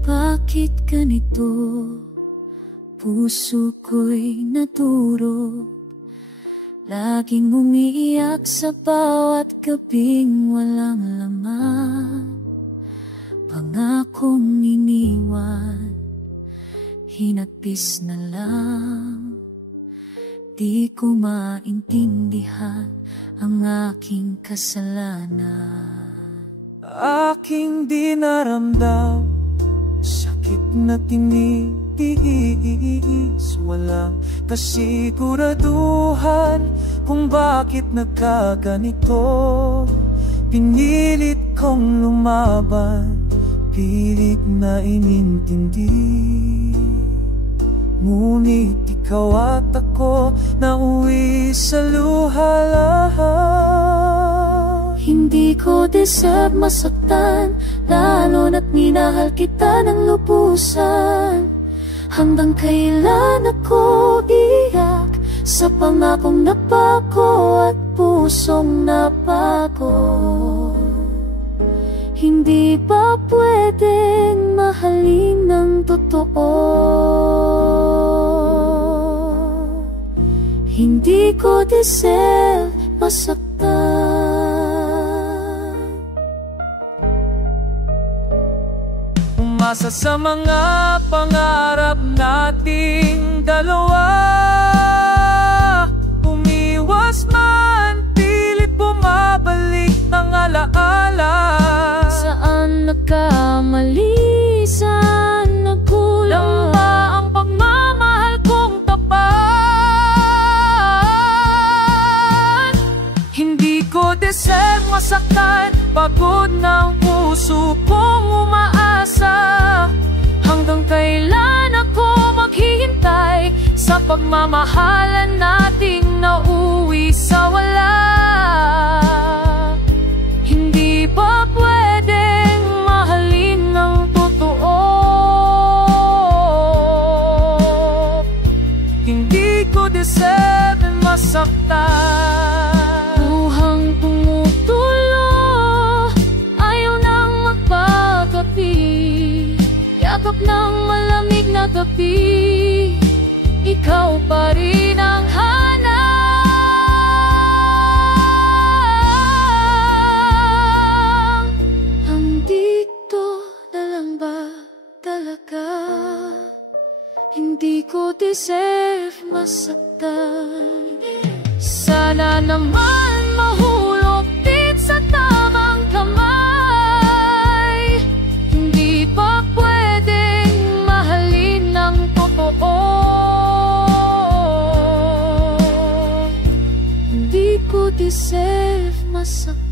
Bakit ganito? Puso ko'y naturo, laging umiiyak sa bawat gabing walang laman. Pangakong iniwan, hinagpis na lang. Di ko maintindihan ang aking kasalanan. Aking dinaramdam, sakit na tinitiis, walang kasiguraduhan kung bakit nagkaganito. Pinilit kong lumaban, pilit na inintindi. Ngunit ikaw at ako nauwi sa luha. Hindi ko deserve masaktan, lalo na't minahal kita ng lubusan. Hanggang kailan ako iyak sa pangakong napako at pusong napago? Hindi ba pwedeng mahalin ng totoo? Hindi ko deserve masaktan. Umasa sa mga pangarap nating dalawa, umiwas man, pilit bumabalik ang alaala. Saan nagkamali, saan nagkulang ba ang pagmamahal kong tapat? Hindi ko deserve masaktan, pagod ng puso kong umaasa. Hanggang kailan ako maghihintay sa pagmamahalan nating nauwi sa wala? Hindi ba pwedeng mahalin ng totoo? Hindi ko deserve masaktan. Buhang tumutulo, ayaw nang magpagabi. Yakap ng malamig na gabi, ikaw pa rin ang hanap. Nandito na lang ba talaga? Hindi ko deserve masaktan. Sana naman mahulog din sa tamang kamay. Hindi pa pwedeng mahalin ng totoo. Hindi ko deserve masaktan.